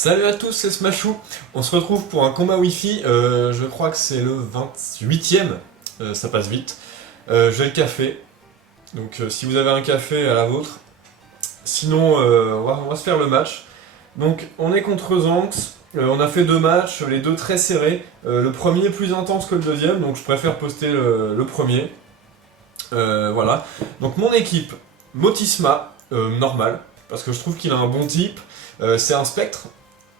Salut à tous, c'est Smashou. On se retrouve pour un combat Wi-Fi. Je crois que c'est le 28e. Ça passe vite. J'ai le café. Donc si vous avez un café à la vôtre. Sinon, on va se faire le match. Donc on est contre Zanx. On a fait deux matchs, les deux très serrés. Le premier plus intense que le deuxième, donc je préfère poster le premier. Voilà. Donc mon équipe, Motisma, normal, parce que je trouve qu'il a un bon type. C'est un spectre.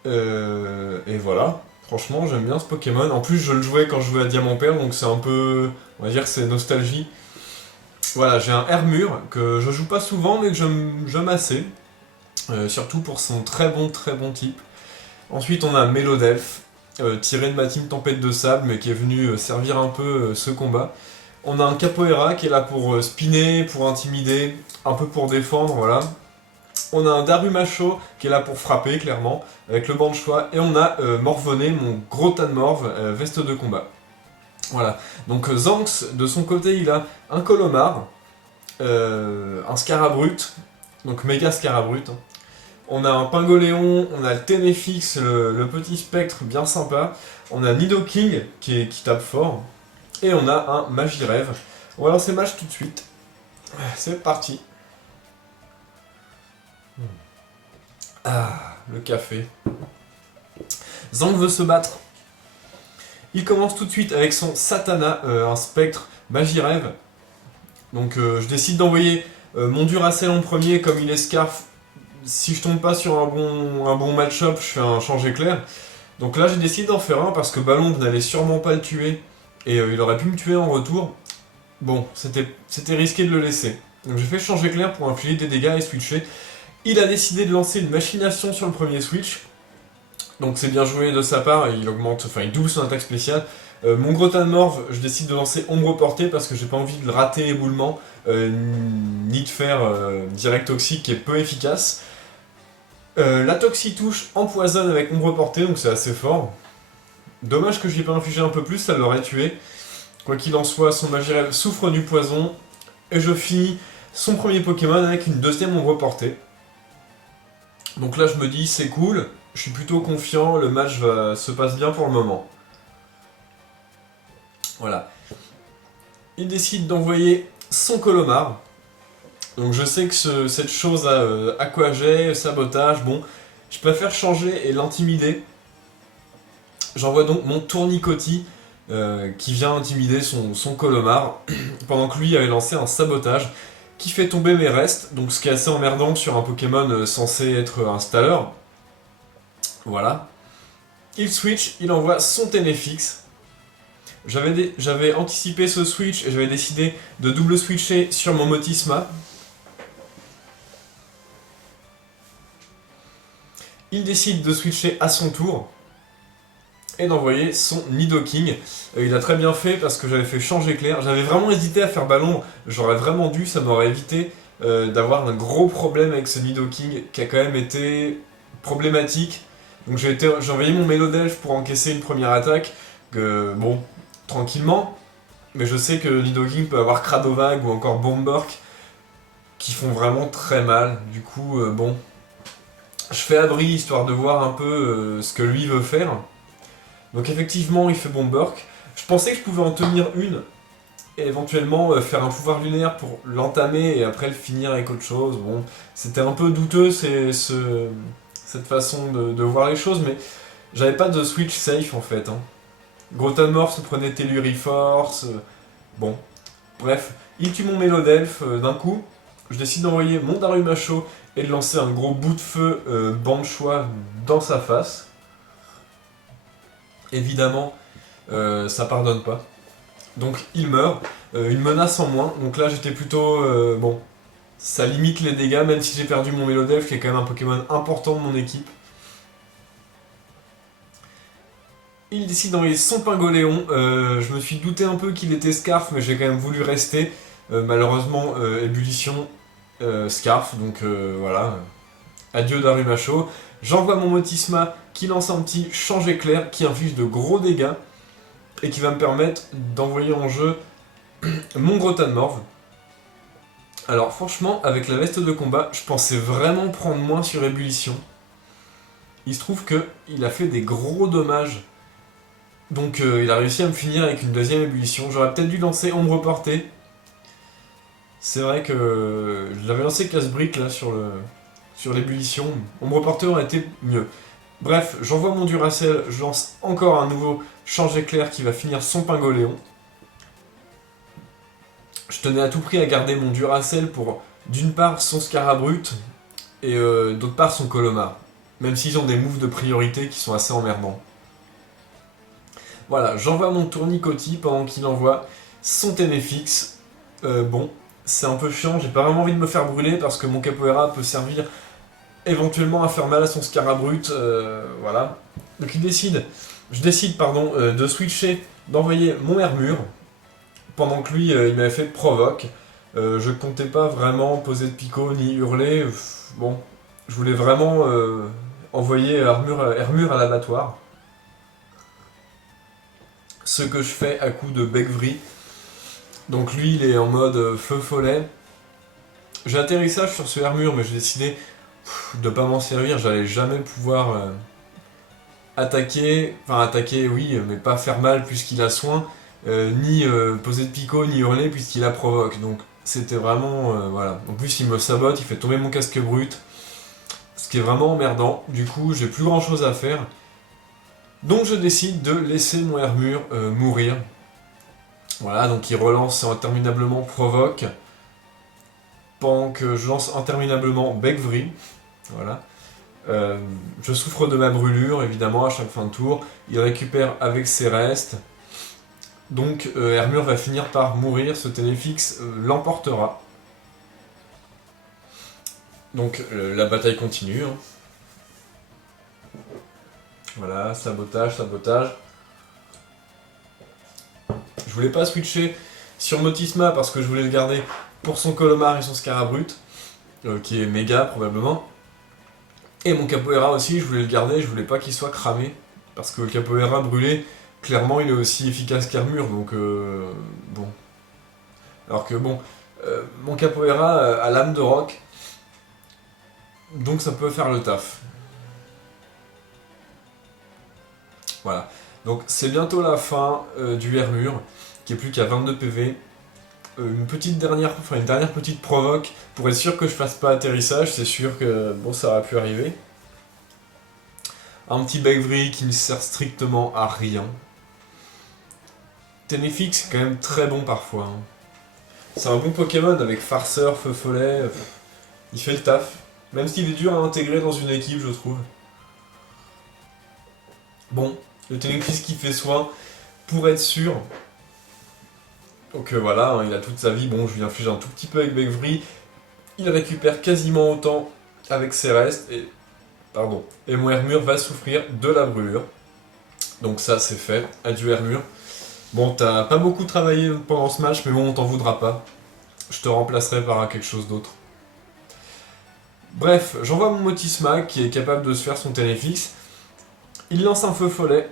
Et voilà, franchement j'aime bien ce Pokémon. En plus je le jouais quand je jouais à Diamant Perle, donc c'est un peu, on va dire que c'est nostalgie. Voilà, j'ai un Hermure que je joue pas souvent mais que j'aime assez. Surtout pour son très bon type. Ensuite on a Melodelph, tiré de ma team Tempête de Sable, mais qui est venu servir un peu ce combat. On a un Capoeira qui est là pour spinner, pour intimider, un peu pour défendre, voilà. On a un Darumacho qui est là pour frapper, clairement, avec le banc de choix. Et on a Morvoné, mon gros tas de morve, veste de combat. Voilà. Donc Zanx, de son côté, il a un Colomar, un Scarabrute, donc méga Scarabrute. Hein. On a un Pingoléon, on a le Ténéfix, le petit spectre bien sympa. On a Nidoking qui tape fort. Et on a un Magirève. On va lancer le match tout de suite. C'est parti. Ah, le café. Zanx veut se battre. Il commence tout de suite avec son Satana, un spectre Magirève. Donc je décide d'envoyer mon Duracell en premier, comme il est Scarf. Si je tombe pas sur un bon match-up, je fais un change éclair. Donc là j'ai décidé d'en faire un parce que Ballon n'allait sûrement pas le tuer. Et il aurait pu me tuer en retour. Bon, c'était risqué de le laisser. Donc j'ai fait change éclair pour infliger des dégâts et switcher. Il a décidé de lancer une machination sur le premier switch. Donc c'est bien joué de sa part, il double son attaque spéciale. Mon Grotan Morve, je décide de lancer Ombre Portée parce que j'ai pas envie de le rater éboulement, ni de faire direct toxique qui est peu efficace. La Toxitouche empoisonne avec Ombre Portée, donc c'est assez fort. Dommage que je lui ai pas infligé un peu plus, ça l'aurait tué. Quoi qu'il en soit, son Magirel souffre du poison, et je finis son premier Pokémon avec une deuxième Ombre Portée. Donc là je me dis c'est cool, je suis plutôt confiant, le match se passe bien pour le moment. Voilà. Il décide d'envoyer son Colomar. Donc je sais que cette chose a aquaget, sabotage, bon, je préfère changer et l'intimider. J'envoie donc mon Tournicotis qui vient intimider son Colomar, pendant que lui avait lancé un sabotage qui fait tomber mes restes, donc ce qui est assez emmerdant sur un Pokémon censé être un Staller. Voilà. Il switch, il envoie son Ténéfix. J'avais anticipé ce switch et j'avais décidé de double switcher sur mon Motisma. Il décide de switcher à son tour et d'envoyer son Nidoking. Il a très bien fait parce que j'avais fait change éclair. J'avais vraiment hésité à faire ballon, j'aurais vraiment dû, ça m'aurait évité d'avoir un gros problème avec ce Nidoking qui a quand même été problématique. Donc j'ai envoyé mon Melodelph pour encaisser une première attaque, bon, tranquillement, mais je sais que Nidoking peut avoir Cradovag ou encore Bomberk qui font vraiment très mal. Du coup, bon, je fais abri histoire de voir un peu ce que lui veut faire. Donc effectivement, il fait Bomberk. Je pensais que je pouvais en tenir une et éventuellement faire un pouvoir lunaire pour l'entamer et après le finir avec autre chose. Bon, c'était un peu douteux cette façon de voir les choses, mais j'avais pas de switch safe en fait. Hein. Grotanmorph se prenait Telluriforce. Bon, bref, il tue mon Melodelph d'un coup. Je décide d'envoyer mon Darumacho et de lancer un gros bout de feu banc de choix dans sa face. Évidemment, ça pardonne pas. Donc il meurt, une menace en moins. Donc là j'étais plutôt bon. Ça limite les dégâts, même si j'ai perdu mon Melodelph, qui est quand même un Pokémon important de mon équipe. Il décide d'envoyer son Pingoléon. Je me suis douté un peu qu'il était Scarf, mais j'ai quand même voulu rester. Malheureusement, ébullition, Scarf, donc voilà. Adieu Darumacho. J'envoie mon Motisma qui lance un petit change éclair qui inflige de gros dégâts et qui va me permettre d'envoyer en jeu mon Grotan Morve. Alors franchement, avec la veste de combat, je pensais vraiment prendre moins sur ébullition. il se trouve qu'il a fait des gros dommages. Donc il a réussi à me finir avec une deuxième ébullition. J'aurais peut-être dû lancer ombre portée. C'est vrai que je l'avais lancé casse-brique là sur l'ébullition. Ombre portée aurait été mieux. Bref, j'envoie mon Duracell, je lance encore un nouveau change éclair qui va finir son Pingoléon. Je tenais à tout prix à garder mon Duracell pour d'une part son Scarabrute et d'autre part son Colomar. Même s'ils ont des moves de priorité qui sont assez emmerdants. Voilà, j'envoie mon Tournicotis pendant qu'il envoie son Ténéfix. Bon, c'est un peu chiant, j'ai pas vraiment envie de me faire brûler parce que mon Capoeira peut servir éventuellement à faire mal à son Scarabrute. Voilà. Donc je décide de switcher, d'envoyer mon Hermure pendant que lui il m'avait fait provoque. Je comptais pas vraiment poser de pico ni hurler. Bon, je voulais vraiment envoyer Hermure à l'abattoir. Ce que je fais à coup de Becvry. Donc lui il est en mode feu follet. J'ai atterrissage sur ce Hermure mais j'ai décidé de pas m'en servir, j'allais jamais pouvoir attaquer, enfin attaquer oui mais pas faire mal puisqu'il a soin, ni poser de picot ni hurler puisqu'il a provoque. Donc c'était vraiment voilà. En plus il me sabote, il fait tomber mon casque brut. Ce qui est vraiment emmerdant. Du coup j'ai plus grand chose à faire. Donc je décide de laisser mon Hermure mourir. Voilà, donc il relance interminablement provoque. Pendant que je lance interminablement Becvry. Voilà. Je souffre de ma brûlure, évidemment, à chaque fin de tour. Il récupère avec ses restes. Donc Hermure va finir par mourir. Ce Ténéfix l'emportera. Donc la bataille continue. Hein. Voilà, sabotage. Je voulais pas switcher sur Motisma parce que je voulais le garder pour son Colomar et son Scarabrute, qui est méga probablement. Et mon Capoeira aussi, je voulais le garder, je voulais pas qu'il soit cramé. Parce que le Capoeira brûlé, clairement il est aussi efficace qu'Hermure, donc bon. Alors que bon, mon Capoeira a l'âme de roc, donc ça peut faire le taf. Voilà. Donc c'est bientôt la fin du Hermure, qui est plus qu'à 22 PV. Une dernière petite provoque pour être sûr que je fasse pas atterrissage, c'est sûr que bon ça aurait pu arriver. Un petit Becvry qui ne sert strictement à rien. Ténéfix est quand même très bon parfois. Hein. C'est un bon Pokémon avec farceur, feu follet, il fait le taf. Même s'il est dur à intégrer dans une équipe, je trouve. Bon, le Ténéfix qui fait soin, pour être sûr. Donc voilà, hein, il a toute sa vie, bon je lui inflige un tout petit peu avec Becvry. Il récupère quasiment autant avec ses restes, et mon Hermure va souffrir de la brûlure. Donc ça c'est fait, adieu Hermure. Bon, t'as pas beaucoup travaillé pendant ce match, mais bon, on t'en voudra pas. Je te remplacerai par quelque chose d'autre. Bref, j'envoie mon Motisma qui est capable de se faire son Ténéfix. Il lance un feu follet.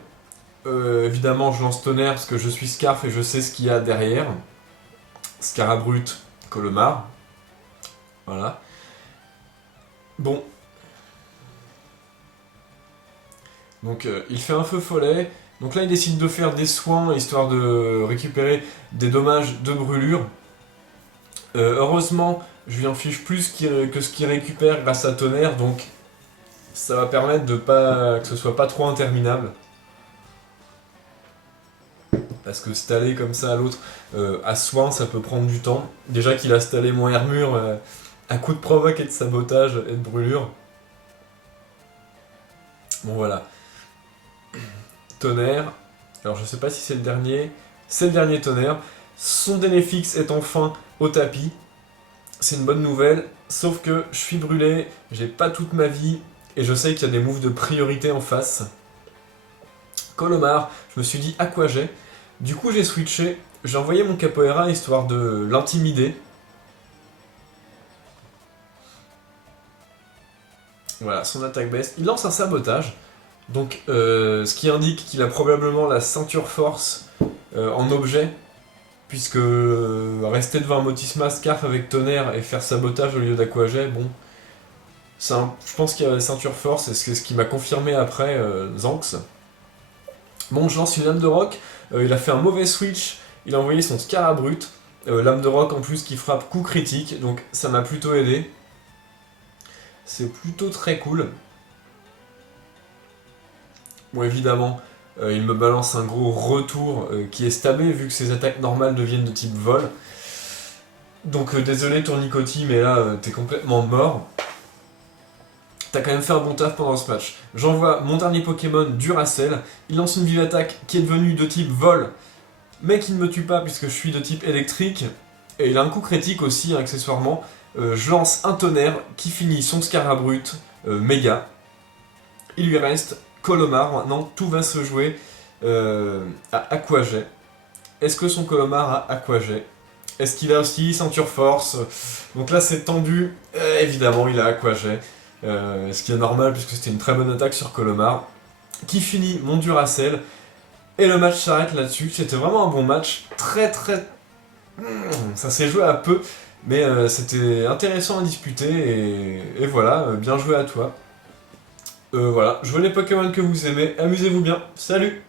Évidemment, je lance tonnerre parce que je suis Scarf et je sais ce qu'il y a derrière. Scarabrute, Colomar. Voilà. Bon. Donc, il fait un feu follet. Donc là, il décide de faire des soins histoire de récupérer des dommages de brûlure. Heureusement, je lui en fiche plus que ce qu'il récupère grâce à tonnerre, donc ça va permettre que ce soit pas trop interminable. Parce que staller comme ça à l'autre, à soin, ça peut prendre du temps. Déjà qu'il a stallé mon Hermure à coup de provoque et de sabotage et de brûlure. Bon voilà. Tonnerre. Alors je sais pas si c'est le dernier. C'est le dernier tonnerre. Son Ténéfix est enfin au tapis. C'est une bonne nouvelle. Sauf que je suis brûlé, j'ai pas toute ma vie. Et je sais qu'il y a des moves de priorité en face. Colomar, je me suis dit à quoi j'ai. Du coup j'ai switché. J'ai envoyé mon Capoeira histoire de l'intimider. Voilà, son attaque baisse. Il lance un sabotage. Donc, ce qui indique qu'il a probablement la ceinture force en objet. Puisque rester devant un Motisma Scarf avec tonnerre et faire sabotage au lieu d'Aquajet, bon. Je pense qu'il y a la ceinture force, et c'est ce qui m'a confirmé après Zanx. Bon, je lance une lame de roc, il a fait un mauvais switch, il a envoyé son Scarabrute, lame de roc en plus qui frappe coup critique, donc ça m'a plutôt aidé. C'est plutôt très cool. Bon, évidemment, il me balance un gros retour qui est stabé vu que ses attaques normales deviennent de type vol. Donc désolé Tournicotti, mais là t'es complètement mort. T'as quand même fait un bon taf pendant ce match. J'envoie mon dernier Pokémon, Duracell. Il lance une vive attaque qui est devenue de type vol, mais qui ne me tue pas puisque je suis de type électrique. Et il a un coup critique aussi, hein, accessoirement. Je lance un tonnerre qui finit son Scarabrute méga. Il lui reste Colomar. Maintenant, tout va se jouer à Aquaget. Est-ce que son Colomar a Aquaget? Est-ce qu'il a aussi ceinture force? Donc là, c'est tendu. Évidemment, il a Aquaget. Ce qui est normal puisque c'était une très bonne attaque sur Colomar. Qui finit mon Duracell. Et le match s'arrête là-dessus. C'était vraiment un bon match. Très... Ça s'est joué à peu. Mais c'était intéressant à disputer. Et voilà, bien joué à toi. Voilà, jouez les Pokémon que vous aimez. Amusez-vous bien. Salut!